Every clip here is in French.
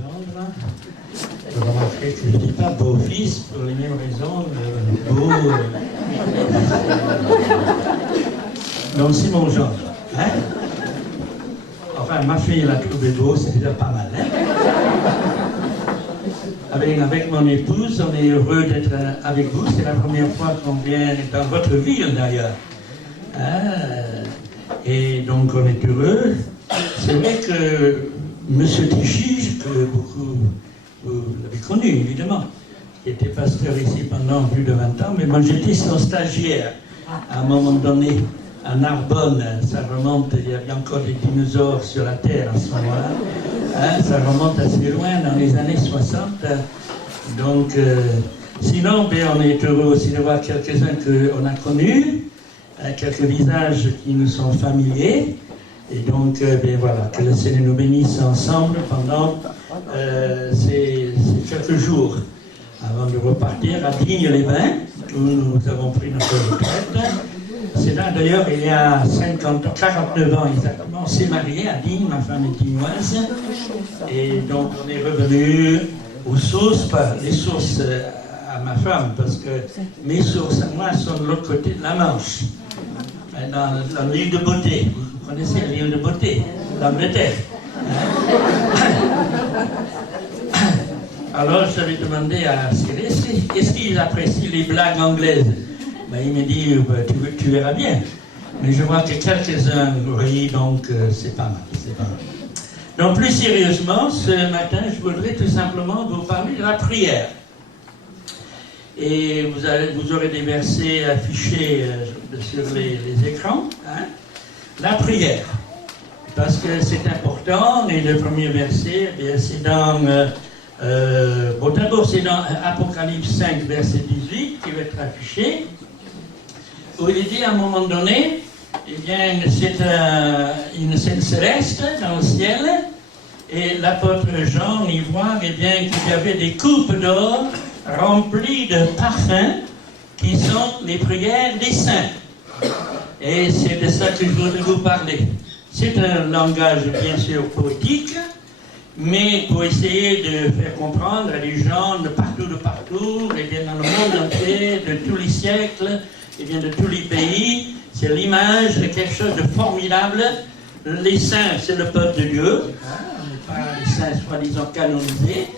gendre. Vous remarquerez que je ne dis pas beau-fils pour les mêmes raisons, beau. Donc c'est mon gendre. Hein? Enfin, ma fille l'a trouvé beau, c'est déjà pas mal. Hein? Avec mon épouse, on est heureux d'être avec vous. C'est la première fois qu'on vient dans votre ville d'ailleurs. Et donc on est heureux. C'est vrai que M. Tichy, que beaucoup vous l'avez connu évidemment, qui était pasteur ici pendant plus de 20 ans, mais moi j'étais son stagiaire à un moment donné à Narbonne. Ça remonte, il y avait encore des dinosaures sur la Terre à ce moment-là. Ça remonte assez loin dans les années 60. Donc, sinon, on est heureux aussi de voir quelques-uns qu'on a connus, quelques visages qui nous sont familiers. Et donc, voilà, que le Seigneur nous bénisse ensemble pendant ces quelques jours avant de repartir à Digne-les-Bains, où nous avons pris notre retraite. C'est là, d'ailleurs, il y a 49 ans exactement, on s'est marié à Digne, ma femme est dignoise. Et donc, on est revenu aux sources, pas les sources à ma femme, parce que mes sources à moi sont de l'autre côté de la Manche, dans l'île de Beauté. Vous connaissez l'île de Beauté, l'Angleterre. Alors j'avais demandé à Cyril, est-ce qu'il apprécie les blagues anglaises? Il m'a dit, tu verras bien. Mais je vois que quelques-uns rient, donc c'est pas mal, c'est pas mal. Donc plus sérieusement, ce matin, je voudrais tout simplement vous parler de la prière. Et vous aurez des versets affichés sur les écrans. Hein? La prière. Parce que c'est important, et le premier verset, c'est dans... d'abord, c'est dans Apocalypse 5, verset 18, qui va être affiché, où il est dit à un moment donné, c'est une scène céleste dans le ciel, et l'apôtre Jean y voit qu'il y avait des coupes d'or remplies de parfums qui sont les prières des saints. Et c'est de ça que je voudrais vous parler. C'est un langage bien sûr poétique, mais pour essayer de faire comprendre à des gens de partout, et bien dans le monde entier, de tous les siècles, et bien de tous les pays, c'est l'image de quelque chose de formidable. Les saints, c'est le peuple de Dieu, on n'est pas les saints soi-disant canonisés,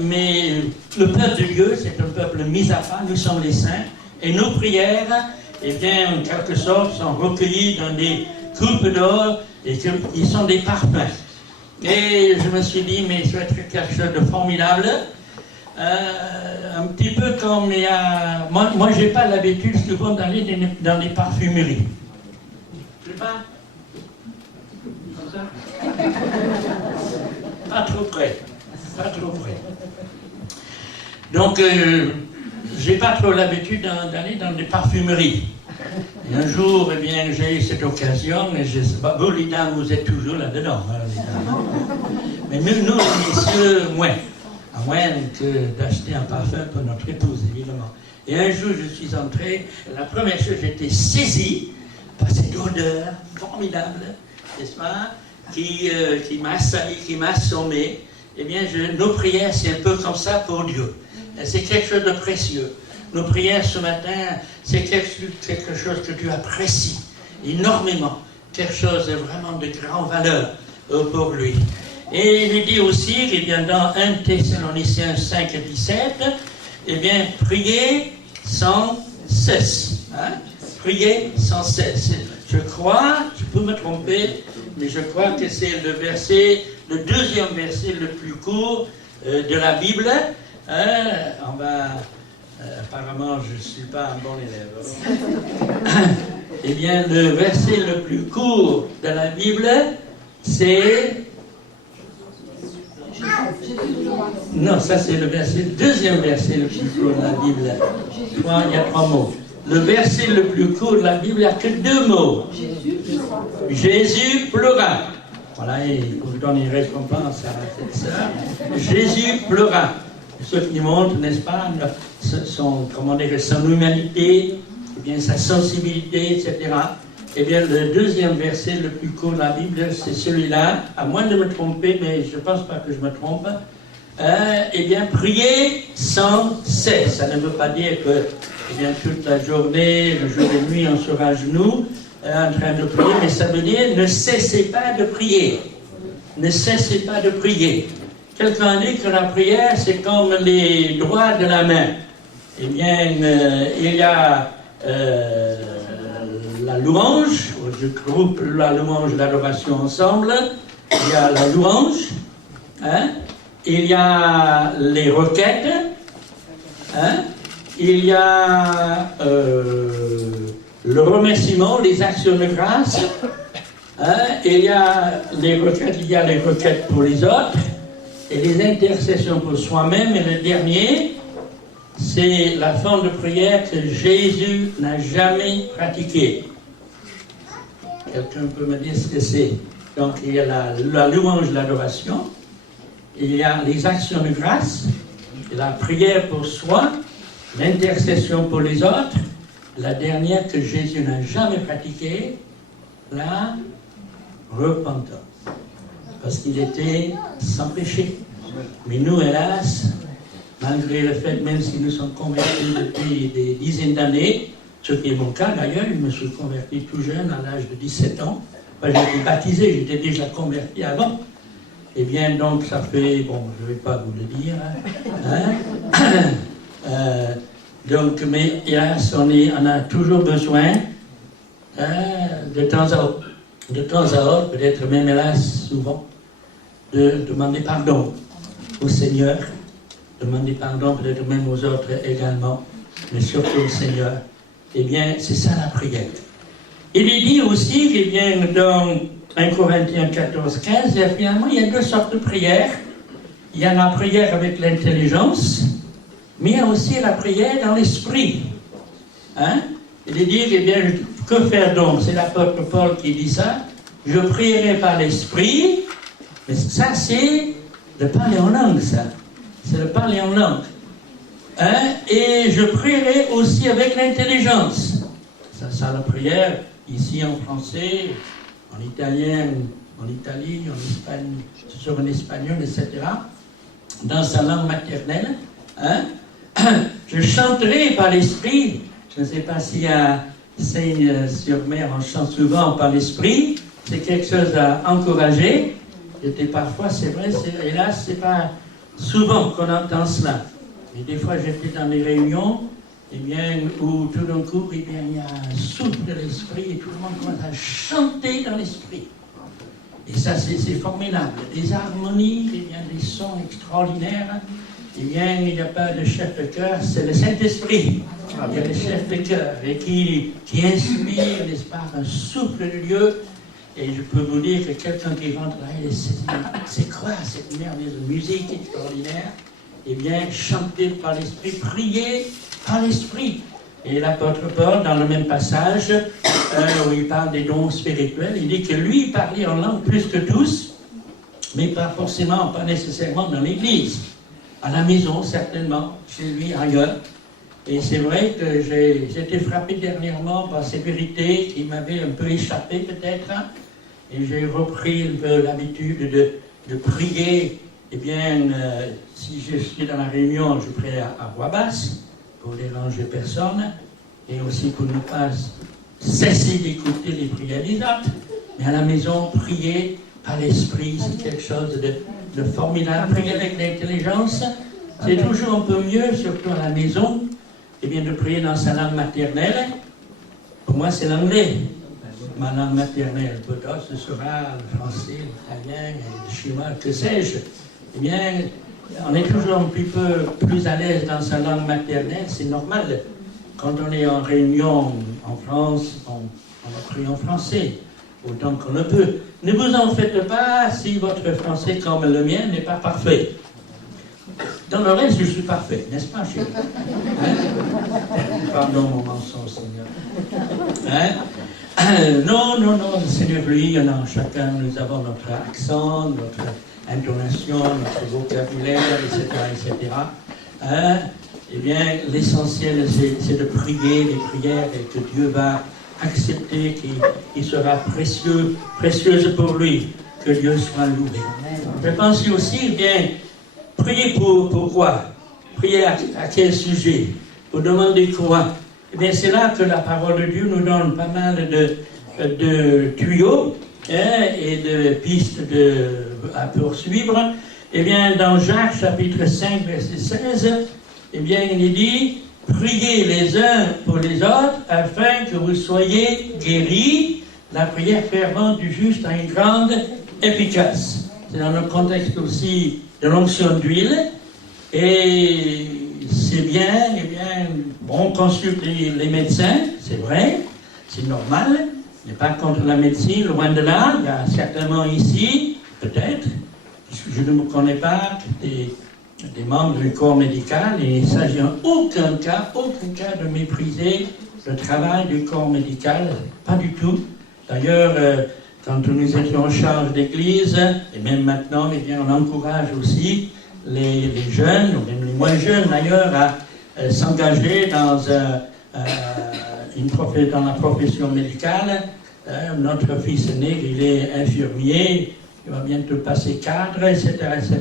mais le peuple de Dieu, c'est un peuple mis à part, nous sommes les saints, et nos prières, en quelque sorte, sont recueillies dans des coupes d'or, et qui sont des parfums. Et je me suis dit, mais ça va être quelque chose de formidable. Un petit peu comme il y a... Moi j'ai pas l'habitude souvent d'aller dans les parfumeries. Je sais pas. Comme ça. Pas trop près. Pas trop près. Donc, j'ai pas trop l'habitude d'aller dans des parfumeries. Et un jour, j'ai eu cette occasion, et je sais pas, vous les dames, vous êtes toujours là-dedans. Hein, mais même nous, les messieurs, moins. À moins que d'acheter un parfum pour notre épouse, évidemment. Et un jour, je suis entré, la première chose, j'étais saisi par cette odeur formidable, n'est-ce pas, qui m'a assailli, qui m'a assommé. Nos prières, c'est un peu comme ça pour Dieu. C'est quelque chose de précieux. Nos prières ce matin, c'est quelque chose que Dieu apprécie énormément. Quelque chose de vraiment de grande valeur pour lui. Et il dit aussi, dans 1 Thessaloniciens 5 et 17, priez sans cesse. Hein? Priez sans cesse. Je crois, je peux me tromper, mais je crois que c'est le deuxième verset le plus court de la Bible. Apparemment, je ne suis pas un bon élève. Le verset le plus court de la Bible, c'est... Non, ça c'est le deuxième verset le plus court de la Bible. Il y a 3 mots. Le verset le plus court de la Bible, il n'y a que 2 mots. Jésus pleura. Voilà, et vous donne une récompense à cette sœur. Jésus pleura. Ce qui montre, n'est-ce pas, son humanité, sa sensibilité, etc. Eh bien, le deuxième verset le plus court de la Bible, c'est celui-là, à moins de me tromper, mais je ne pense pas que je me trompe. Eh bien, priez sans cesse. Ça ne veut pas dire que toute la journée, le jour et nuit, on sera à genoux en train de prier, mais ça veut dire ne cessez pas de prier. Ne cessez pas de prier. Quelqu'un dit que la prière, c'est comme les doigts de la main. Eh bien, il y a la louange, je groupe la louange et l'adoration ensemble. Il y a la louange, il y a les requêtes, il y a le remerciement, les actions de grâce, il y a les requêtes pour les autres, et les intercessions pour soi-même, et le dernier, c'est la forme de prière que Jésus n'a jamais pratiquée. Quelqu'un peut me dire ce que c'est? Donc il y a la louange, l'adoration, il y a les actions de grâce, la prière pour soi, l'intercession pour les autres, la dernière que Jésus n'a jamais pratiquée, la repentance. Parce qu'il était sans péché. Mais nous, hélas, malgré le fait, même si nous sommes convertis depuis des dizaines d'années, ce qui est mon cas d'ailleurs, je me suis converti tout jeune, à l'âge de 17 ans. Enfin, j'ai été baptisé, j'étais déjà converti avant. Eh bien, donc, ça fait, bon, je ne vais pas vous le dire, donc, mais hélas, on a toujours besoin, de temps à autre, peut-être même hélas, souvent, de demander pardon au Seigneur, demander pardon peut-être même aux autres également, mais surtout au Seigneur. Eh bien, c'est ça la prière. Il est dit aussi, eh bien, dans 1 Corinthiens 14, 15, et finalement, il y a deux sortes de prières. Il y a la prière avec l'intelligence, mais il y a aussi la prière dans l'esprit. Il est dit, eh bien, que faire donc? C'est l'apôtre Paul qui dit ça. Je prierai par l'esprit, mais ça, c'est de parler en langue, ça. C'est de parler en langue. Et je prierai aussi avec l'intelligence. Ça, la prière, ici en français, en italien, en Italie, en Espagne, sur en espagnol, etc., dans sa langue maternelle. Je chanterai par l'esprit. Je ne sais pas si à Seine-sur-Mer, on chante souvent par l'esprit. C'est quelque chose à encourager. Et parfois, c'est vrai, hélas, c'est pas souvent qu'on entend cela. Et des fois, j'étais dans des réunions, eh bien, où tout d'un coup, eh bien, il y a un souffle de l'esprit et tout le monde commence à chanter dans l'esprit. Et ça, c'est formidable. Des harmonies, eh bien, des sons extraordinaires. Eh bien, il n'y a pas de chef de chœur, c'est le Saint-Esprit. Il y a le chef de chœur et qui inspire, n'est-ce pas, un souffle de Dieu. Et je peux vous dire que quelqu'un qui rentre là, il dit, c'est quoi cette merveilleuse musique extraordinaire? Eh bien, chanter par l'esprit, prier par l'esprit. Et l'apôtre Paul, dans le même passage, où il parle des dons spirituels, il dit que lui, il parlait en langue plus que tous, mais pas forcément, pas nécessairement dans l'église. À la maison, certainement, chez lui, ailleurs. Et c'est vrai que j'ai été frappé dernièrement par ces vérités qui m'avaient un peu échappé, peut-être. Et j'ai repris un peu l'habitude de prier. Eh bien, si je suis dans la réunion, je prie à voix basse, pour déranger personne, et aussi pour ne pas cesser d'écouter les prières des autres. Mais à la maison, prier par l'esprit, c'est quelque chose de formidable. Prier avec l'intelligence, c'est toujours un peu mieux, surtout à la maison, eh bien, de prier dans sa langue maternelle. Pour moi, c'est l'anglais. Ma langue maternelle, peut-être ce sera le français, l'italien, le chinois, que sais-je. Eh bien, on est toujours un petit peu plus à l'aise dans sa langue maternelle, c'est normal. Quand on est en réunion en France, on prie en français, autant qu'on le peut. Ne vous en faites pas si votre français, comme le mien, n'est pas parfait. Dans le reste, je suis parfait, n'est-ce pas, chérie? Pardon, mon mensonge, Seigneur. Non, le Seigneur, lui, chacun, nous avons notre accent, notre intonation, notre vocabulaire, etc. Eh bien, l'essentiel, c'est de prier les prières et que Dieu va accepter, qui sera précieuse pour lui. Que Dieu soit loué. Je pense aussi, eh bien, prier pour quoi? Prier à quel sujet? Pour demander quoi? Eh bien, c'est là que la parole de Dieu nous donne pas mal de tuyaux et de pistes à poursuivre. Eh bien, dans Jacques, chapitre 5, verset 16, eh bien, il dit, priez les uns pour les autres afin que vous soyez guéris. La prière fervente du juste a une grande efficace. C'est dans le contexte aussi de l'onction d'huile. Et c'est bien, eh bien, on consulte les médecins, c'est vrai, c'est normal. On n'est pas contre la médecine, loin de là. Il y a certainement ici, peut-être, puisque je ne me connais pas, des membres du corps médical, et il ne s'agit en aucun cas de mépriser le travail du corps médical, pas du tout. D'ailleurs, quand nous étions en charge d'église, et même maintenant, eh bien, on encourage aussi les jeunes, ou même les moins jeunes d'ailleurs, à s'engager dans la profession médicale. Notre fils aîné, il est infirmier, il va bientôt passer cadre, etc., etc.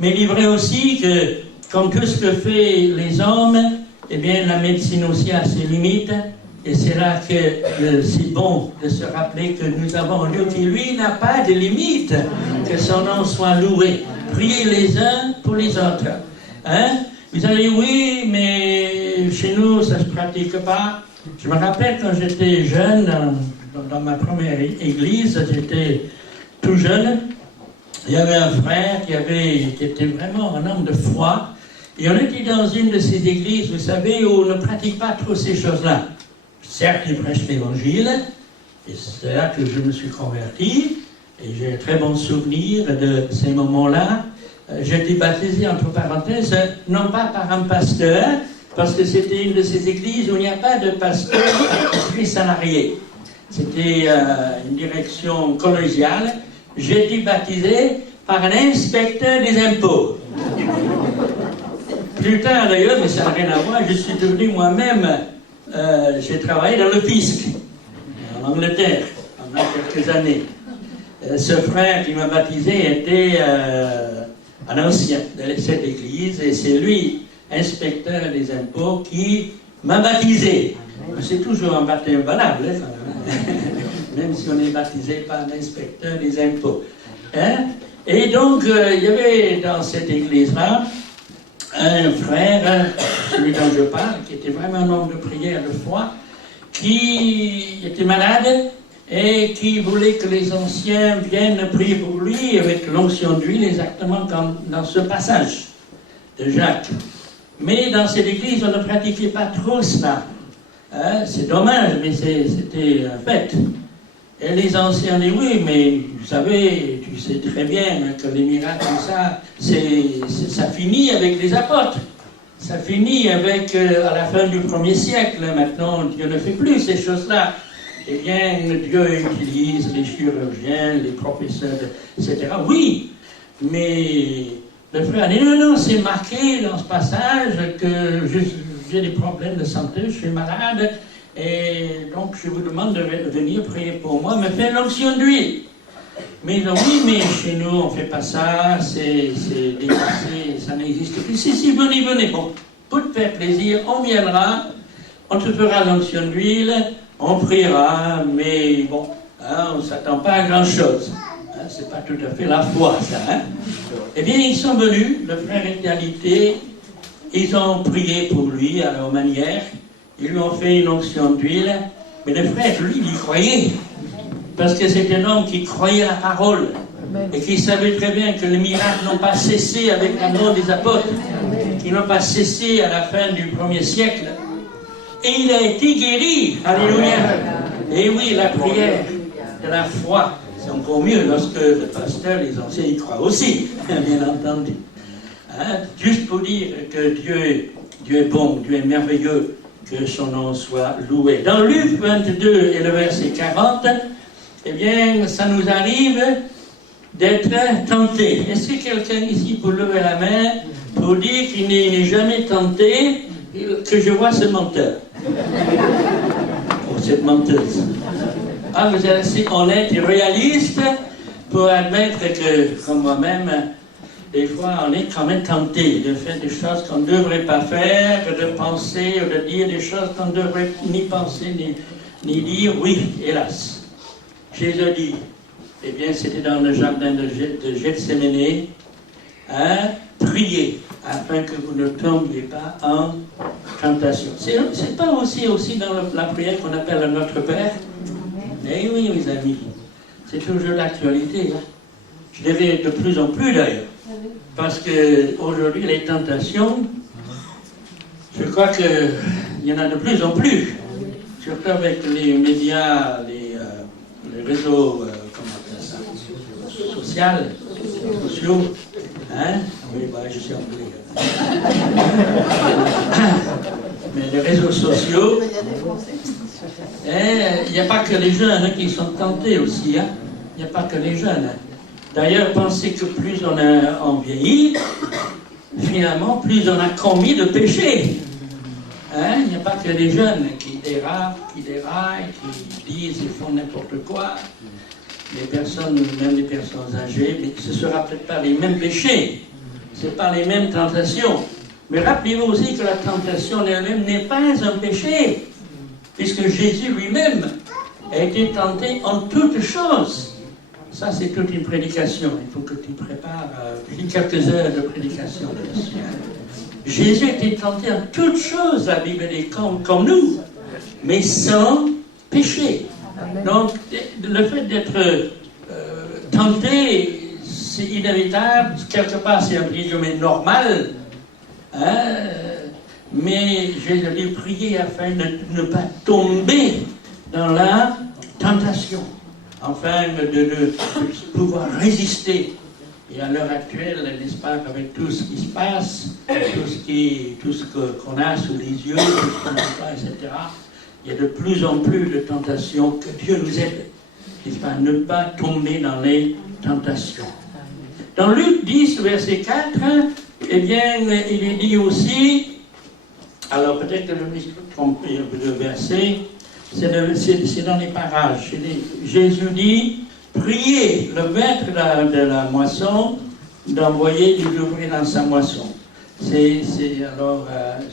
Mais il est vrai aussi que, comme tout ce que fait les hommes, eh bien, la médecine aussi a ses limites. Et c'est là que c'est bon de se rappeler que nous avons un Dieu qui, lui, n'a pas de limite. Que son nom soit loué. Priez les uns pour les autres. Hein? Vous allez, oui, mais chez nous, ça ne se pratique pas. Je me rappelle quand j'étais jeune, dans ma première église, j'étais tout jeune. Il y avait un frère qui était vraiment un homme de foi. Et on était dans une de ces églises, vous savez, où on ne pratique pas trop ces choses-là. Certes, il prêche l'évangile, et c'est là que je me suis converti, et j'ai un très bon souvenir de ces moments-là. J'ai été baptisé, entre parenthèses, non pas par un pasteur, parce que c'était une de ces églises où il n'y a pas de pasteur et salarié. C'était une direction collégiale. J'ai été baptisé par un inspecteur des impôts. Plus tard d'ailleurs, mais ça n'a rien à voir, je suis devenu moi-même, j'ai travaillé dans le fisc, en Angleterre, pendant quelques années. Ce frère qui m'a baptisé était un ancien de cette église, et c'est lui, inspecteur des impôts, qui m'a baptisé. C'est toujours un baptême valable, hein, même si on est baptisé par un inspecteur des impôts. Hein? Et donc, il y avait dans cette église-là un frère, celui dont je parle, qui était vraiment un homme de prière, de foi, qui était malade et qui voulait que les anciens viennent prier pour lui avec l'onction d'huile, exactement comme dans ce passage de Jacques. Mais dans cette église, on ne pratiquait pas trop cela. Hein? C'est dommage, mais c'était un fait. Et les anciens disent, oui, mais vous savez, tu sais très bien que les miracles comme ça, ça finit avec les apôtres. Ça finit avec, à la fin du 1er siècle, maintenant, Dieu ne fait plus ces choses-là. Eh bien, Dieu utilise les chirurgiens, les professeurs, etc. Oui, mais le frère dit, non, c'est marqué dans ce passage que j'ai des problèmes de santé, je suis malade, et donc je vous demande de venir prier pour moi, me faire l'onction d'huile. Mais ils ont oui, mais chez nous on ne fait pas ça, c'est dépassé, ça n'existe plus. Si, venez. Bon, pour te faire plaisir, on viendra, on te fera l'onction d'huile, on priera, mais bon, hein, on ne s'attend pas à grand-chose. Hein, c'est pas tout à fait la foi, ça. Hein. Eh bien, ils sont venus, le frère Éternité, ils ont prié pour lui à leur manière, ils lui ont fait une onction d'huile, mais le frère, lui, il y croyait. Parce que c'est un homme qui croyait la parole et qui savait très bien que les miracles n'ont pas cessé avec la mort des apôtres, qui n'ont pas cessé à la fin du 1er siècle. Et il a été guéri. Alléluia. Et oui, la prière de la foi, c'est encore mieux lorsque le pasteur, les anciens y croient aussi, bien entendu. Hein? Juste pour dire que Dieu est bon, Dieu est merveilleux, que son nom soit loué. Dans Luc 22 et le verset 40, eh bien, ça nous arrive d'être tenté. Est-ce que quelqu'un ici peut lever la main pour dire qu'il n'est jamais tenté, que je vois ce menteur? Oh, cette menteuse. Ah, vous êtes assez honnête et réaliste pour admettre que, comme moi-même, des fois, on est quand même tenté de faire des choses qu'on ne devrait pas faire, de penser ou de dire des choses qu'on ne devrait ni penser ni dire. Oui, hélas. Jésus dit, eh bien, c'était dans le jardin de Gethsémane, hein, priez afin que vous ne tombiez pas en tentation. C'est pas aussi dans la prière qu'on appelle le Notre Père. Eh oui, mes amis, c'est toujours l'actualité. Hein. Je dirais de plus en plus d'ailleurs. Parce qu'aujourd'hui, les tentations, je crois qu'il y en a de plus en plus. Surtout avec les médias, les réseaux, comment on appelle ça, sociaux. Hein? Oui, bah, je suis anglais. Mais les réseaux sociaux, il n'y a pas que les jeunes qui sont tentés aussi. Hein? Il n'y a pas que les jeunes. D'ailleurs, pensez que plus on vieillit, finalement, plus on a commis de péchés. Hein? Il n'y a pas que les jeunes qui dérapent, qui déraillent, qui disent, ils font n'importe quoi. Les personnes, même les personnes âgées, mais ce ne sera peut-être pas les mêmes péchés. Ce n'est pas les mêmes tentations. Mais rappelez-vous aussi que la tentation elle-même n'est pas un péché, puisque Jésus lui-même a été tenté en toutes choses. Ça, c'est toute une prédication. Il faut que tu prépares quelques heures de prédication là-dessus. Jésus était tenté en toutes choses, la Bible dit, comme nous, mais sans péché. Donc, le fait d'être tenté, c'est inévitable. Quelque part, c'est un régime normal. Hein? Mais Jésus dit, priez afin de ne pas tomber dans la tentation. Afin de pouvoir résister. Et à l'heure actuelle, n'est-ce pas, avec tout ce qui se passe, tout ce qu'on a sous les yeux, tout ce qu'on entend, etc., il y a de plus en plus de tentations. Que Dieu nous aide, n'est-ce pas, à ne pas tomber dans les tentations. Dans Luc 10, verset 4, eh bien, il est dit aussi, alors peut-être que je me suis trompé de verset, c'est dans les parages. Jésus dit, priez le maître de la moisson d'envoyer du ouvriers dans sa moisson. Alors,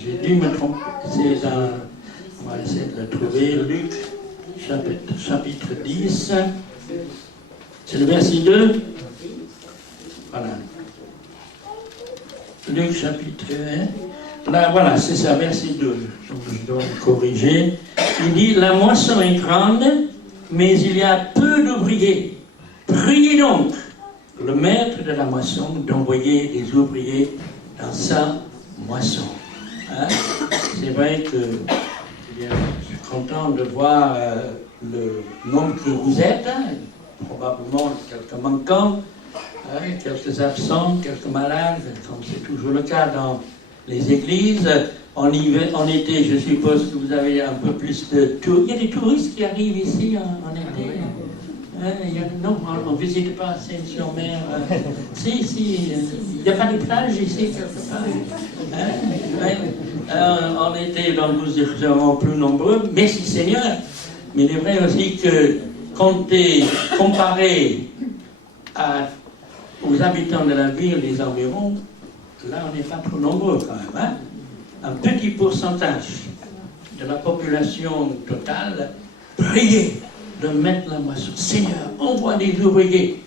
j'ai dû me tromper. C'est dans, on va essayer de le trouver, Luc, chapitre 10. C'est le verset 2. Voilà. Luc, chapitre 1. Là, voilà, c'est ça, verset 2. Donc, je dois me corriger. Il dit, la moisson est grande, mais il y a peu d'ouvriers. Priez donc le maître de la moisson d'envoyer des ouvriers dans sa moisson. Hein? C'est vrai que je suis content de voir le nombre que vous êtes, hein? Probablement quelques manquants, hein? Quelques absents, quelques malades, comme c'est toujours le cas dans les églises. En été, je suppose que vous avez un peu plus de touristes. Il y a des touristes qui arrivent ici en été. Non, on ne visite pas Seine-sur-Mer. Si, il n'y a pas de plage ici, quelque part. En été, donc nous serons plus nombreux. Merci Seigneur. Mais il est vrai aussi que, comparé aux habitants de la ville, les environs, là, on n'est pas trop nombreux quand même. Hein? Un petit pourcentage de la population totale, priez de mettre la moisson. Seigneur, envoie des ouvriers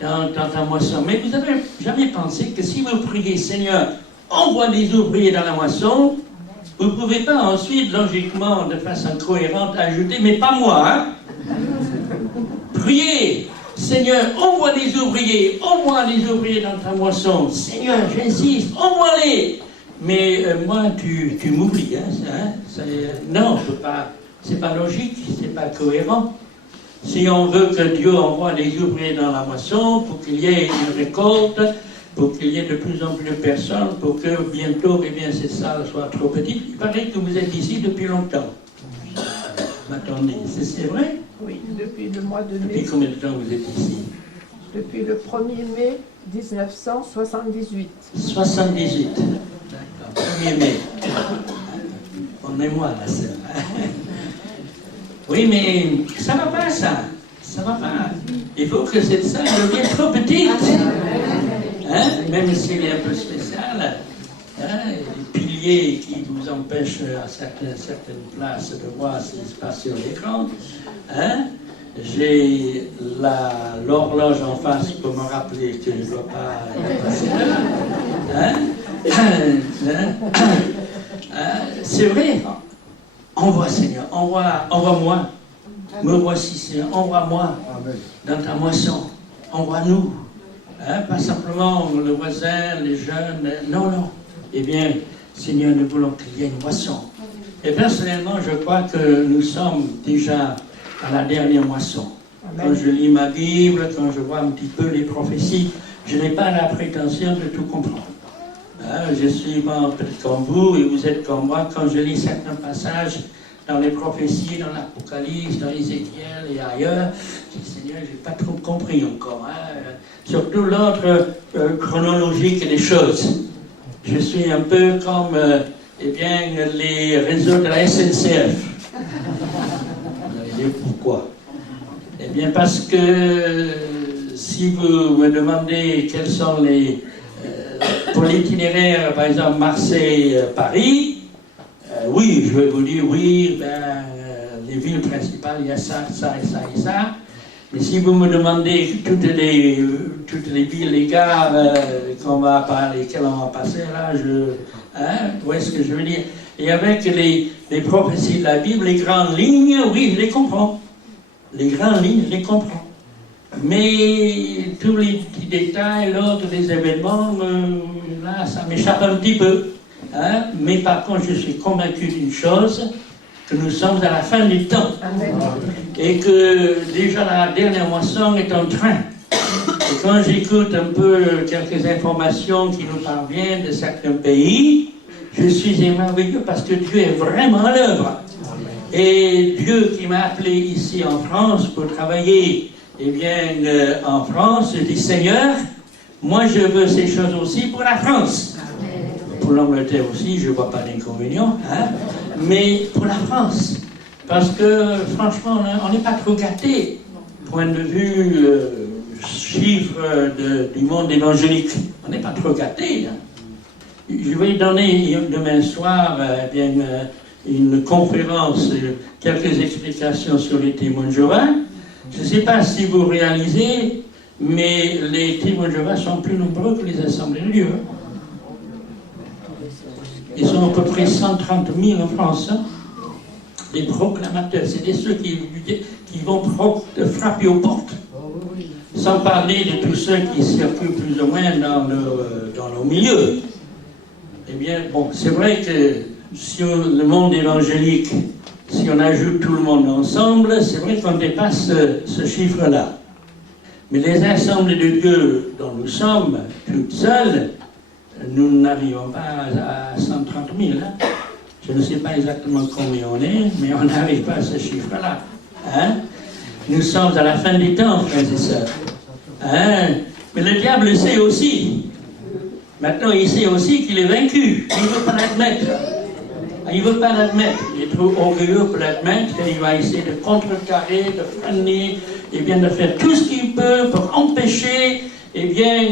dans ta moisson. Mais vous n'avez jamais pensé que si vous priez, Seigneur, envoie des ouvriers dans la moisson, vous ne pouvez pas ensuite, logiquement, de façon cohérente, ajouter, mais pas moi, hein? Priez, Seigneur, envoie des ouvriers dans ta moisson. Seigneur, j'insiste, envoie-les. Mais moi, tu m'oublies. Hein, non, c'est pas logique, c'est pas cohérent. Si on veut que Dieu envoie des ouvriers dans la moisson pour qu'il y ait une récolte, pour qu'il y ait de plus en plus de personnes, pour que bientôt, eh bien, ces salles soient trop petites, il paraît que vous êtes ici depuis longtemps. M'attendez, c'est vrai? Oui, depuis le mois de mai. Depuis combien de temps vous êtes ici? Depuis le 1er mai 1978. 78. D'accord, 1er mai. En mémoire, la sœur. Oui, mais ça ne va pas, ça. Ça ne va pas. Il faut que cette salle devienne trop petite. Hein? Même s'il est un peu spécial. Hein? Les piliers qui vous empêchent à certaines places de voir ce qui se passe sur l'écran. Hein? J'ai l'horloge en face pour me rappeler que je ne dois pas passer là. C'est vrai. Envoie, Seigneur, envoie-moi. Me voici, Seigneur, envoie-moi dans ta moisson. Envoie-nous. Hein? Pas simplement le voisin, les jeunes. Non, non. Eh bien, Seigneur, nous voulons qu'il y ait une moisson. Et personnellement, je crois que nous sommes déjà à la dernière moisson. Amen. Quand je lis ma Bible, quand je vois un petit peu les prophéties, je n'ai pas la prétention de tout comprendre. Hein, je suis peut-être comme vous et vous êtes comme moi. Quand je lis certains passages dans les prophéties, dans l'Apocalypse, dans Ézéchiel et ailleurs, je dis Seigneur, je n'ai pas trop compris encore. Hein, surtout l'ordre chronologique des choses. Je suis un peu comme eh bien, les réseaux de la SNCF. Et pourquoi? Eh bien parce que si vous me demandez quels sont les pour l'itinéraire, par exemple Marseille-Paris, oui, je vais vous dire oui, les villes principales, il y a ça, ça et ça et ça. Mais si vous me demandez toutes les villes, les gares lesquelles on va passer, là, où est-ce que je veux dire? Et avec les prophéties de la Bible, les grandes lignes, oui, je les comprends. Les grandes lignes, je les comprends. Mais tous les petits détails, l'ordre des événements, là, ça m'échappe un petit peu. Hein? Mais par contre, je suis convaincu d'une chose, que nous sommes à la fin du temps. Amen. Et que déjà la dernière moisson est en train. Et quand j'écoute un peu quelques informations qui nous parviennent de certains pays, je suis émerveillé parce que Dieu est vraiment à l'œuvre. Et Dieu qui m'a appelé ici en France pour travailler, eh bien, en France, je dis Seigneur, moi je veux ces choses aussi pour la France. Pour l'Angleterre aussi, je ne vois pas d'inconvénient, hein, mais pour la France. Parce que, franchement, on n'est pas trop gâtés, point de vue chiffre du monde évangélique. On n'est pas trop gâtés. Hein. Je vais donner demain soir une conférence, quelques explications sur les témoins de Jéhovah. Je ne sais pas si vous réalisez, mais les témoins de Jéhovah sont plus nombreux que les assemblées de Dieu. Ils sont à peu près 130 000 en France. Hein. Les proclamateurs, c'est ceux qui vont frapper aux portes. Sans parler de tous ceux qui circulent plus ou moins dans nos milieux. Eh bien, bon, c'est vrai que sur le monde évangélique, si on ajoute tout le monde ensemble, c'est vrai qu'on dépasse ce chiffre-là. Mais les assemblées de Dieu dont nous sommes, toutes seules, nous n'arrivons pas à 130 000. Hein. Je ne sais pas exactement combien on est, mais on n'arrive pas à ce chiffre-là. Hein. Nous sommes à la fin des temps, frères et sœurs. Hein. Mais le diable le sait aussi. Maintenant, il sait aussi qu'il est vaincu. Il ne veut pas l'admettre. Il ne veut pas l'admettre. Il est trop orgueilleux pour l'admettre. Et il va essayer de contrecarrer, de freiner, et bien de faire tout ce qu'il peut pour empêcher eh bien,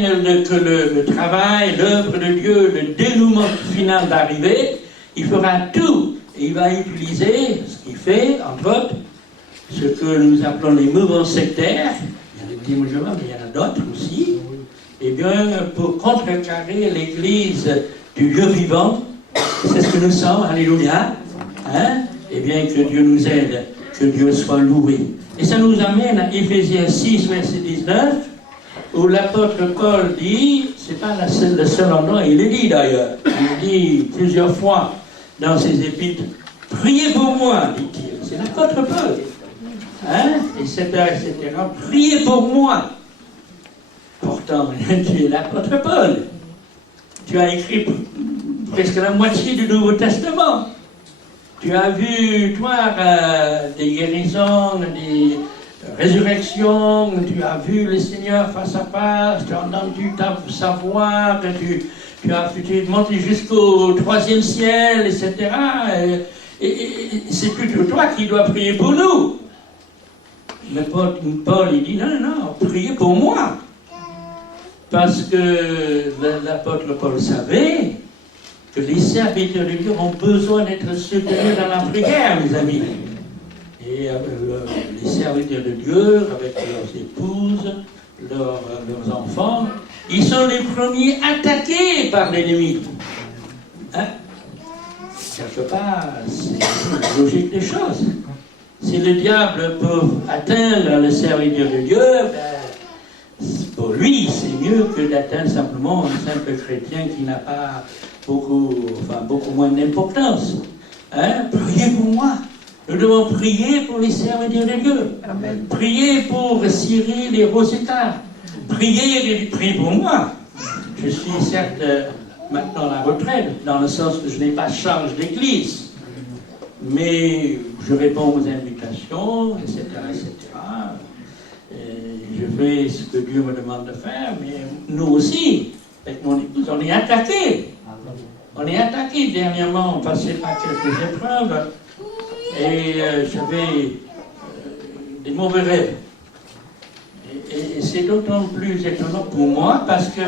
que le travail, l'œuvre de Dieu, le dénouement final d'arriver. Il fera tout. Et il va utiliser ce qu'il fait, entre autres, ce que nous appelons les mouvements sectaires. Il y a des petits mouvements, mais il y en a d'autres aussi. Eh bien, pour contrecarrer l'Église du Dieu vivant, c'est ce que nous sommes, alléluia. Hein? Eh bien, que Dieu nous aide, que Dieu soit loué. Et ça nous amène à Éphésiens 6, verset 19, où l'apôtre Paul dit, c'est pas le seul endroit, il le dit d'ailleurs, il dit plusieurs fois dans ses épîtres, priez pour moi, dit-il. C'est l'apôtre Paul. Hein? Etc., etc. Priez pour moi. Pourtant, tu es l'apôtre Paul. Tu as écrit presque la moitié du Nouveau Testament. Tu as vu, toi, des guérisons, des résurrections, tu as vu le Seigneur face à face, tu as entendu sa voix, tu es monté jusqu'au 3e ciel, etc. Et c'est plutôt toi qui dois prier pour nous. Mais Paul, il dit, non, priez pour moi. Parce que l'apôtre Paul savait que les serviteurs de Dieu ont besoin d'être soutenus dans la prière, mes amis. Et les serviteurs de Dieu, avec leurs épouses, leurs enfants, ils sont les premiers attaqués par l'ennemi. Hein? Quelque part, c'est la logique des choses. Si le diable peut atteindre le serviteur de Dieu, pour lui, c'est mieux que d'atteindre simplement un simple chrétien qui n'a pas beaucoup moins d'importance. Hein? Priez pour moi. Nous devons prier pour les serviteurs de Dieu. Amen. Priez pour Cyril et Rosetta. Priez pour moi. Je suis certes maintenant à la retraite, dans le sens que je n'ai pas charge d'église. Mais je réponds aux invitations, etc., etc. Et je fais ce que Dieu me demande de faire, mais nous aussi, avec mon épouse, on est attaqués. On est attaqués. Dernièrement, on passait par quelques épreuves et j'avais des mauvais rêves. Et c'est d'autant plus étonnant pour moi parce que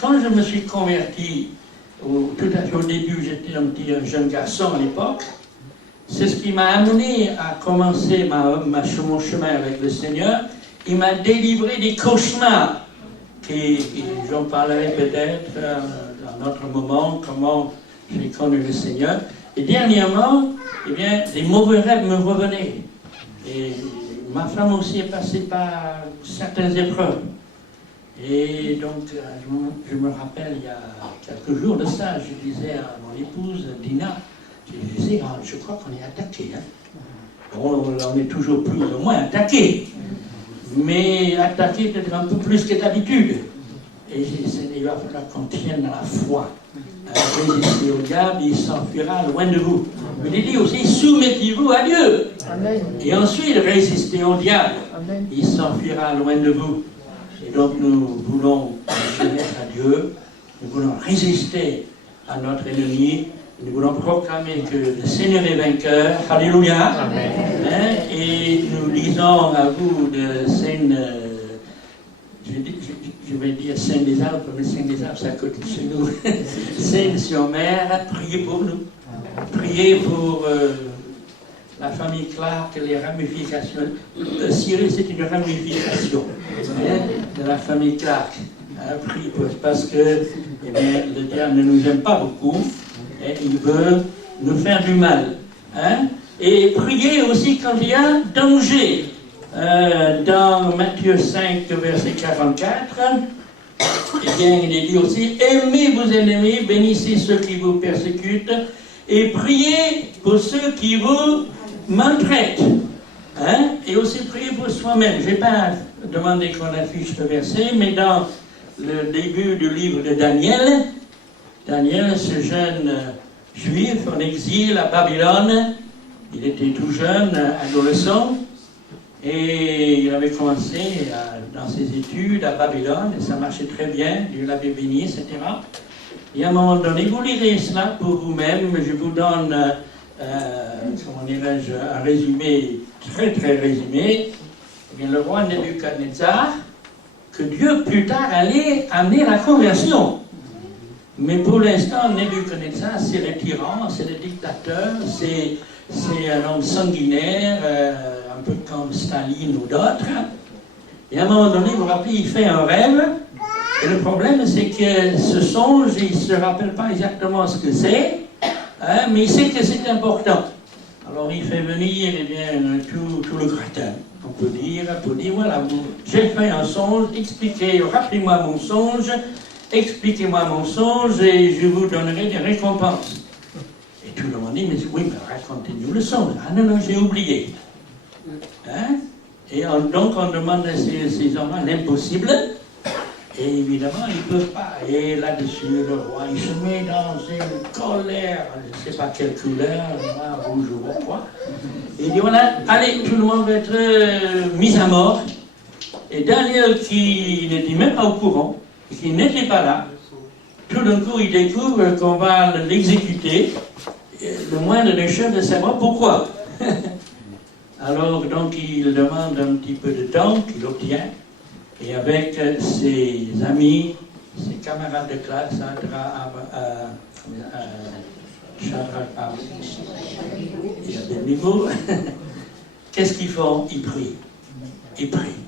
quand je me suis converti, tout à fait au début, j'étais un jeune garçon à l'époque. C'est ce qui m'a amené à commencer mon chemin avec le Seigneur. Il m'a délivré des cauchemars. Et j'en parlerai peut-être dans un autre moment, comment j'ai connu le Seigneur. Et dernièrement, eh bien, des mauvais rêves me revenaient. Et ma femme aussi est passée par certaines épreuves. Et donc, je me rappelle, il y a quelques jours de ça, je disais à mon épouse, Dina, je disais, je crois qu'on est attaqué. Hein. Bon, on est toujours plus ou moins attaqué. Mais attaqué peut-être un peu plus que d'habitude. Et il va falloir qu'on tienne dans la foi. Résistez au diable, il s'enfuira loin de vous. Mais il dit aussi, soumettez-vous à Dieu. Amen. Et ensuite, résistez au diable. Amen. Il s'enfuira loin de vous. Et donc, nous voulons se mettre à Dieu. Nous voulons résister à notre ennemi. Nous voulons proclamer que le Seigneur est vainqueur. Alléluia. Amen. Hein? Et nous lisons à vous de Seine, je vais dire Seine des Alpes, mais Seine des Alpes, c'est à côté de chez nous. Seine-sur-Mer, priez pour nous. Priez pour la famille Clark, les ramifications. Cyril, c'est une ramification de la famille Clark. Priez parce que le diable ne nous aime pas beaucoup. Et il veut nous faire du mal. Hein? Et priez aussi quand il y a danger. Dans Matthieu 5, verset 44, eh bien, il est dit aussi, aimez vos ennemis, bénissez ceux qui vous persécutent, et priez pour ceux qui vous maltraitent. Hein? Et aussi priez pour soi-même. Je n'ai pas demandé qu'on affiche ce verset, mais dans le début du livre de Daniel, ce jeune juif en exil à Babylone, il était tout jeune, adolescent, et il avait commencé dans ses études à Babylone, et ça marchait très bien, Dieu l'avait béni, etc. Et à un moment donné, vous lirez cela pour vous-même, je vous donne, comment dirais-je, un résumé, très très résumé. Eh bien, le roi Nebuchadnezzar, que Dieu plus tard allait amener la conversion. Mais pour l'instant, Nebuchadnezzar, c'est le tyran, c'est le dictateur, c'est un homme sanguinaire, un peu comme Staline ou d'autres. Et à un moment donné, vous vous rappelez, il fait un rêve. Et le problème, c'est que ce songe, il ne se rappelle pas exactement ce que c'est, hein, mais il sait que c'est important. Alors il fait venir eh bien, tout le gratin, on peut dire, pour dire, voilà, j'ai fait un songe, expliquez, rappelez-moi mon songe, expliquez-moi mon songe et je vous donnerai des récompenses. Et tout le monde dit, mais oui, mais racontez-nous le songe. Ah non, j'ai oublié. Hein? Et donc on demande à ces hommes l'impossible. Et évidemment, ils ne peuvent pas. Et là-dessus, le roi, il se met dans une colère, je ne sais pas quelle couleur, noir, rouge ou quoi. Et il dit, voilà, allez, tout le monde va être mis à mort. Et Daniel, qui n'était même pas au courant, qui n'était pas là, tout d'un coup, il découvre qu'on va l'exécuter. le moindre des choses de savoir pourquoi. Alors, donc, il demande un petit peu de temps qu'il obtient, et avec ses amis, ses camarades de classe, Shadrach, il y a des niveaux, qu'est-ce qu'ils font? Ils prient. Ils prient.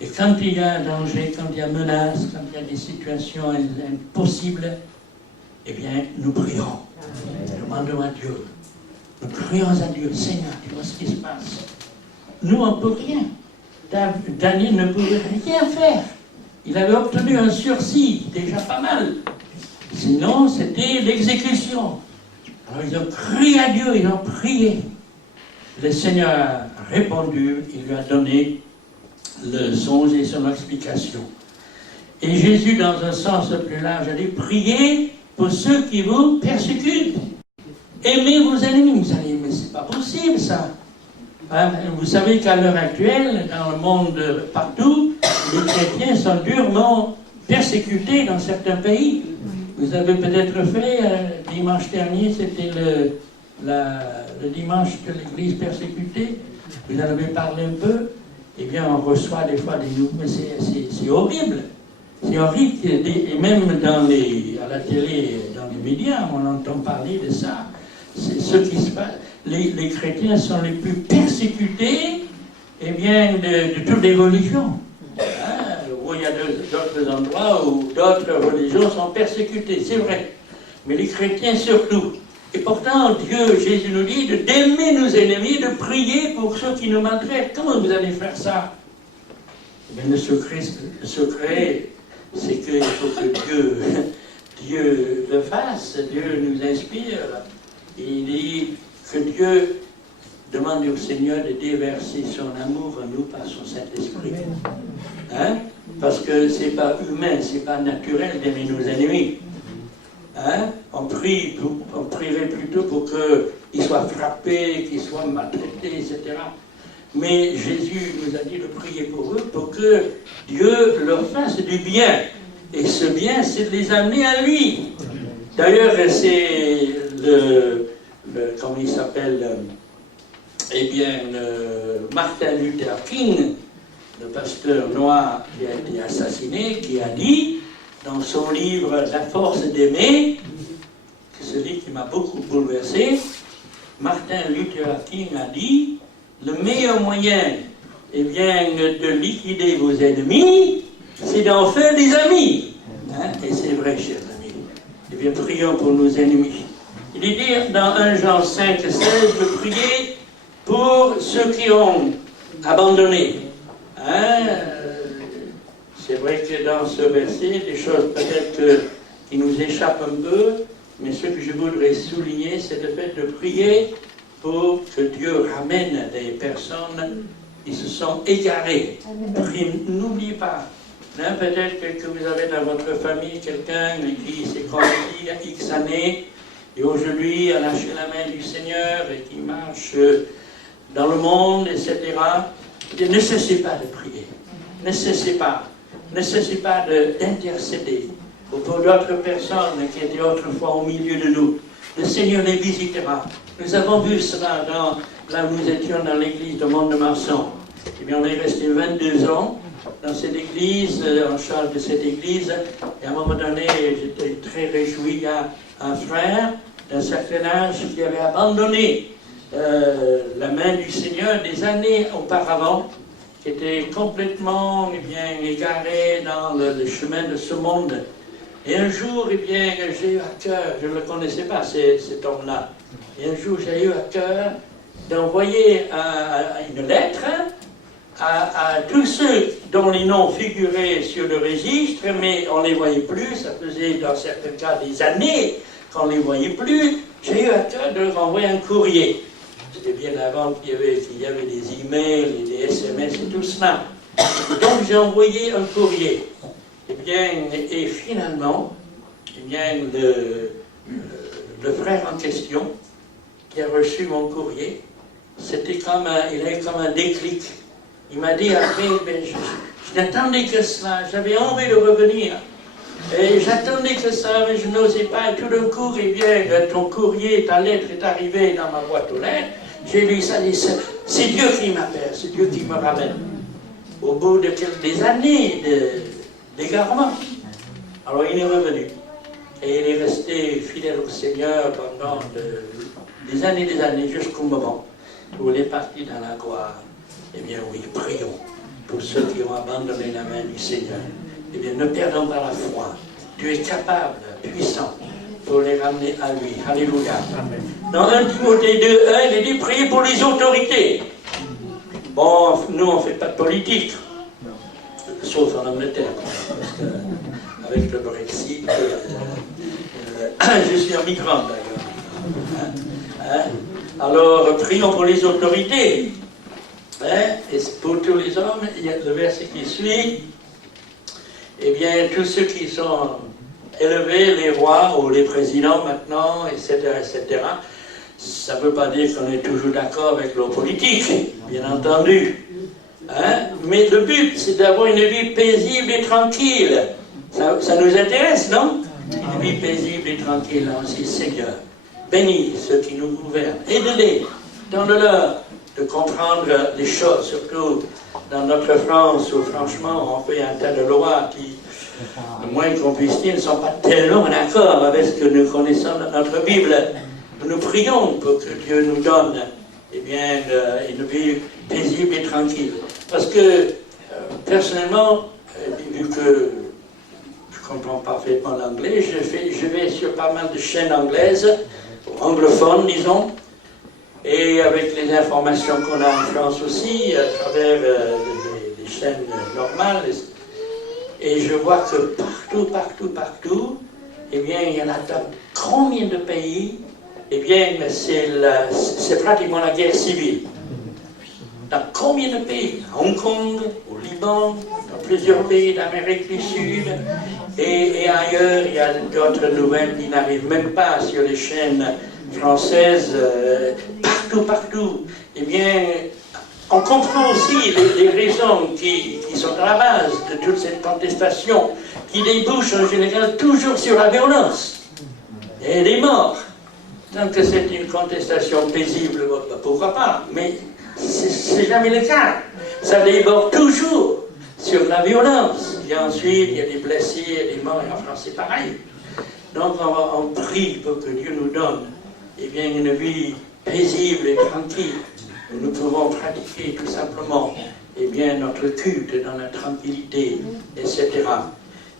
Et quand il y a danger, quand il y a menace, quand il y a des situations impossibles, eh bien, nous prions. Nous demandons à Dieu. Nous crions à Dieu, Seigneur, tu vois ce qui se passe. Nous, on ne peut rien. Daniel ne pouvait rien faire. Il avait obtenu un sursis, déjà pas mal. Sinon, c'était l'exécution. Alors, ils ont crié à Dieu, ils ont prié. Le Seigneur a répondu, il lui a donné le songe et son explication. Et Jésus, dans un sens plus large, a dit, priez pour ceux qui vous persécutent. Aimez vos ennemis. Vous allez, mais c'est pas possible ça. Hein? Vous savez qu'à l'heure actuelle, dans le monde partout, les chrétiens sont durement persécutés dans certains pays. Vous avez peut-être fait, dimanche dernier, c'était le dimanche de l'Église persécutée. Vous en avez parlé un peu. Eh bien, on reçoit des fois des nouveaux, mais c'est horrible. C'est horrible. Et même à la télé, dans les médias, on entend parler de ça. C'est ce qui se passe. Les chrétiens sont les plus persécutés, eh bien, de toutes les religions. Hein? Où il y a d'autres endroits où d'autres religions sont persécutées, c'est vrai. Mais les chrétiens surtout. Et pourtant, Dieu, Jésus nous dit d'aimer nos ennemis, de prier pour ceux qui nous maltraitent. Comment vous allez faire ça? Eh bien, le secret, c'est qu'il faut que Dieu le fasse, Dieu nous inspire. Et il dit que Dieu demande au Seigneur de déverser son amour en nous par son Saint-Esprit. Hein? Parce que ce n'est pas humain, ce n'est pas naturel d'aimer nos ennemis. Hein? On prierait plutôt pour qu'ils soient frappés, qu'ils soient maltraités, etc. Mais Jésus nous a dit de prier pour eux, pour que Dieu leur fasse du bien. Et ce bien, c'est de les amener à lui. D'ailleurs, c'est comment il s'appelle, Martin Luther King, le pasteur noir qui a été assassiné, qui a dit dans son livre La force d'aimer, c'est celui qui m'a beaucoup bouleversé, Martin Luther King a dit, le meilleur moyen de liquider vos ennemis, c'est d'en faire des amis. Hein? Et c'est vrai, chers amis. Eh bien, prions pour nos ennemis. Il est dit dans 1 Jean 5, 16 de prier pour ceux qui ont abandonné. Hein? C'est vrai que dans ce verset, des choses peut-être qui nous échappent un peu, mais ce que je voudrais souligner, c'est le fait de prier pour que Dieu ramène des personnes qui se sont égarées. N'oubliez pas, hein, peut-être que vous avez dans votre famille quelqu'un qui s'est converti il y a X années, et aujourd'hui a lâché la main du Seigneur et qui marche dans le monde, etc. Ne cessez pas de prier. Ne cessez pas d'intercéder pour d'autres personnes qui étaient autrefois au milieu de nous. Le Seigneur les visitera. Nous avons vu cela là où nous étions dans l'église de Mont-de-Marsan. Eh bien, on est resté 22 ans dans cette église, en charge de cette église. Et à un moment donné, j'étais très réjoui. Il y a un frère d'un certain âge qui avait abandonné la main du Seigneur des années auparavant, qui était complètement égaré dans le chemin de ce monde. Et un jour, j'ai eu à cœur, je ne le connaissais pas, cet homme-là, et un jour, j'ai eu à cœur d'envoyer une lettre à tous ceux dont les noms figuraient sur le registre, mais on ne les voyait plus, ça faisait dans certains cas des années qu'on ne les voyait plus. J'ai eu à cœur de leur envoyer un courrier. C'était bien avant qu'il y avait des emails et des SMS et tout cela. Et donc j'ai envoyé un courrier. Et finalement, le frère en question, qui a reçu mon courrier, il a eu comme un déclic. Il m'a dit après, je n'attendais que cela, j'avais envie de revenir. Et j'attendais que ça, mais je n'osais pas. Et tout d'un coup, eh bien, ton courrier, ta lettre est arrivée dans ma boîte aux lettres. J'ai lu ça, c'est Dieu qui m'appelle, c'est Dieu qui me ramène. Au bout de des années d'égarement. Alors il est revenu. Et il est resté fidèle au Seigneur pendant des années, jusqu'au moment où il est parti dans la gloire. Eh bien oui, prions pour ceux qui ont abandonné la main du Seigneur. Eh bien, ne perdons pas la foi. Dieu est capable, puissant, pour les ramener à lui. Alléluia. Amen. Dans 1 Timothée 2:1, il est dit, priez pour les autorités. Bon, nous, on ne fait pas de politique. Sauf en Angleterre. Parce que, avec le Brexit, je suis un migrant d'ailleurs. Alors, prions pour les autorités. Et pour tous les hommes, il y a le verset qui suit. Eh bien, tous ceux qui sont élevés, les rois ou les présidents maintenant, etc., ça ne veut pas dire qu'on est toujours d'accord avec leur politique, bien entendu. Mais le but, c'est d'avoir une vie paisible et tranquille. Ça nous intéresse, non? Une vie paisible et tranquille, aussi, Seigneur. Bénis ceux qui nous gouvernent. Aide-les dans le leur de comprendre les choses, surtout dans notre France où franchement on fait un tas de lois qui, le moins qu'on puisse dire, ne sont pas tellement en accord avec ce que nous connaissons dans notre Bible. Nous prions pour que Dieu nous donne eh bien, une vie paisible et tranquille. Parce que personnellement, vu que je comprends parfaitement l'anglais, je vais sur pas mal de chaînes anglaises, anglophones disons, et avec les informations qu'on a en France aussi, à travers les chaînes normales, et je vois que partout, eh bien, il y en a dans combien de pays, eh bien, c'est pratiquement la guerre civile. Dans combien de pays? À Hong Kong, au Liban, dans plusieurs pays d'Amérique du Sud, et ailleurs, il y a d'autres nouvelles qui n'arrivent même pas sur les chaînes françaises, partout. Eh bien, on comprend aussi les raisons qui sont à la base de toute cette contestation, qui débouche en général toujours sur la violence et les morts. Tant que c'est une contestation paisible, pourquoi pas, mais c'est jamais le cas. Ça déborde toujours sur la violence. Et ensuite, il y a des blessés, il y a des morts, et en France c'est pareil. Donc on prie pour que Dieu nous donne eh bien, une vie paisible et tranquille, où nous pouvons pratiquer tout simplement eh bien, notre culte dans la tranquillité, etc.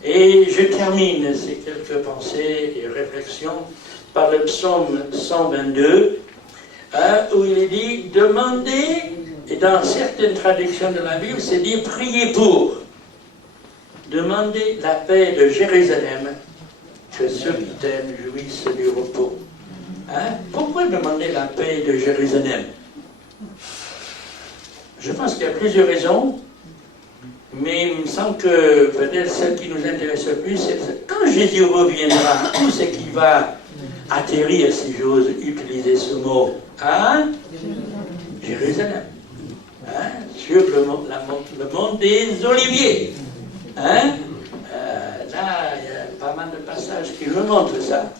Et je termine ces quelques pensées et réflexions par le psaume 122, où il est dit « Demandez », et dans certaines traductions de la Bible, c'est dit « Priez pour ». Demandez la paix de Jérusalem, que ceux qui t'aiment jouissent du repos. Pourquoi demander la paix de Jérusalem? Je pense qu'il y a plusieurs raisons, mais il me semble que peut-être celle qui nous intéresse le plus, c'est quand Jésus reviendra, où c'est qu'il va atterrir, si j'ose utiliser ce mot? Jérusalem. Sur le mont des Oliviers. Là, il y a pas mal de passages qui nous montrent ça.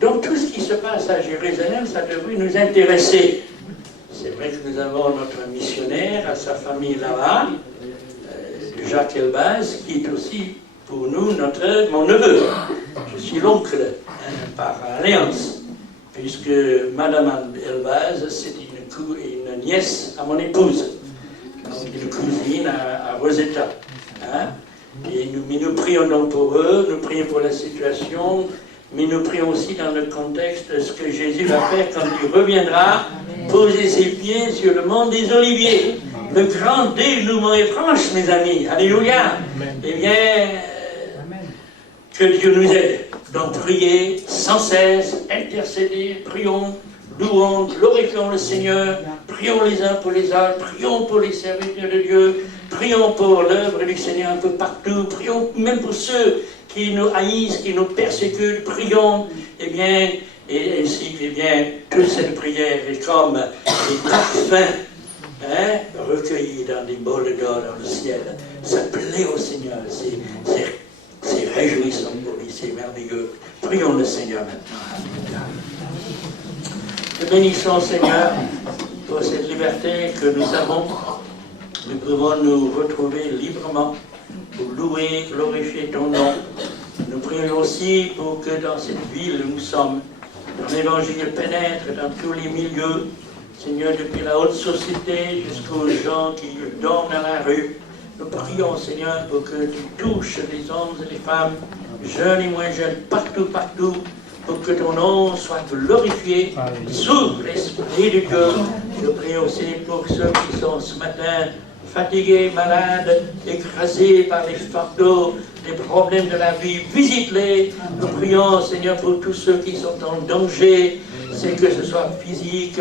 Donc tout ce qui se passe à Jérusalem, ça devrait nous intéresser. C'est vrai que nous avons notre missionnaire, à sa famille là-bas, Jacques Elbaz, qui est aussi pour nous mon neveu. Je suis l'oncle par alliance, puisque Madame Elbaz, c'est une nièce à mon épouse, donc une cousine à Rosetta. Et nous prions donc pour eux, nous prions pour la situation, mais nous prions aussi dans le contexte de ce que Jésus va faire quand il reviendra, poser ses pieds sur le mont des Oliviers. Le grand dénouement est proche, mes amis. Alléluia. Eh bien, que Dieu nous aide. Donc priez sans cesse, intercédez, prions, louons, glorifions le Seigneur, prions les uns pour les autres, prions pour les serviteurs de Dieu, prions pour l'œuvre du Seigneur un peu partout, prions même pour ceux qui nous haïssent, qui nous persécutent, prions, eh bien, et ainsi, eh bien, toute cette prière est comme des parfums, recueillis dans des bols d'or dans le ciel. Ça plaît au Seigneur, c'est réjouissons pour lui, c'est merveilleux. Prions le Seigneur maintenant. Alléluia. Te bénissons, Seigneur, pour cette liberté que nous avons. Nous pouvons nous retrouver librement pour louer, glorifier ton nom. Nous prions aussi pour que dans cette ville où nous sommes, ton évangile pénètre dans tous les milieux, Seigneur, depuis la haute société jusqu'aux gens qui dorment dans la rue. Nous prions, Seigneur, pour que tu touches les hommes et les femmes, jeunes et moins jeunes, partout, partout, pour que ton nom soit glorifié sous l'Esprit de Dieu. Je prie aussi pour ceux qui sont ce matin fatigués, malades, écrasés par les fardeaux, les problèmes de la vie. Visite-les. Nous prions, Seigneur, pour tous ceux qui sont en danger, c'est que ce soit physique,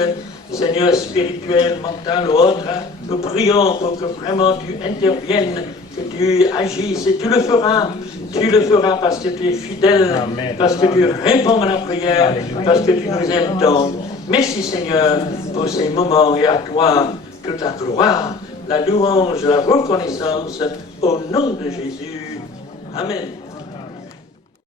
Seigneur, spirituel, mental ou autre. Nous prions pour que vraiment tu interviennes, que tu agisses, et tu le feras. Tu le feras parce que tu es fidèle, Amen. Parce que tu réponds à la prière, parce que tu nous aimes tant. Merci, Seigneur, pour ces moments, et à toi toute la gloire, la louange, la reconnaissance, au nom de Jésus. Amen.